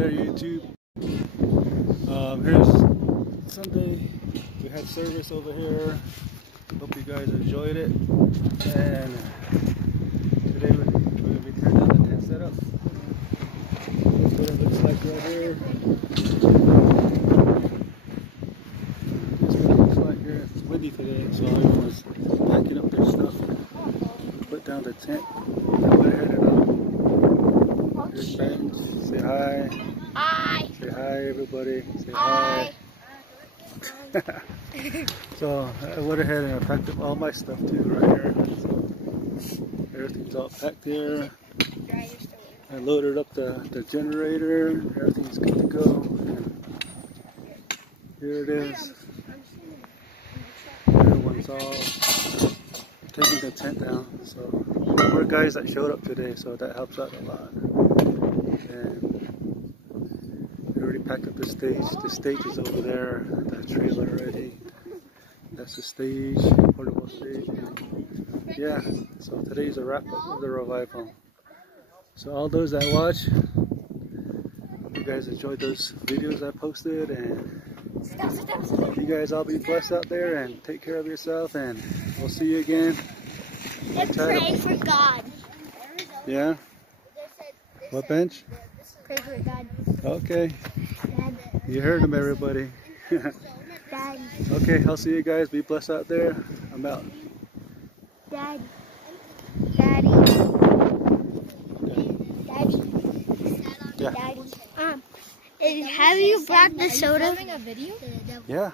there, YouTube. Here's Sunday. We had service over here. Hope you guys enjoyed it. And today we're going to be tearing down the tent setup. That's what it looks like right here. That's what it looks like here. It's windy today, so everyone's packing up their stuff. Put down the tent. And we're headed out. Here's Ben. Say hi. Hi. Say hi, everybody. Say hi. So I went ahead and I packed up all my stuff too right here. So everything's all packed here. I loaded up the generator. Everything's good to go. And here it is. Everyone's all taking the tent down. So we're guys that showed up today, so that helps out a lot. And we already packed up the stage. The stage is over there. That trailer already. That's the stage, portable stage. And yeah, so today's a wrap up of the revival. So all those that watch, hope you guys enjoyed those videos I posted, and you guys all be blessed out there and take care of yourself, and we'll see you again. And pray for God. Yeah? What, Bench? Pray for God. Okay. Dad. You heard him, everybody. Dad. Okay, I'll see you guys. Be blessed out there. I'm out. Dad. Daddy. Daddy. Yeah. Daddy. Have you brought the soda? Yeah.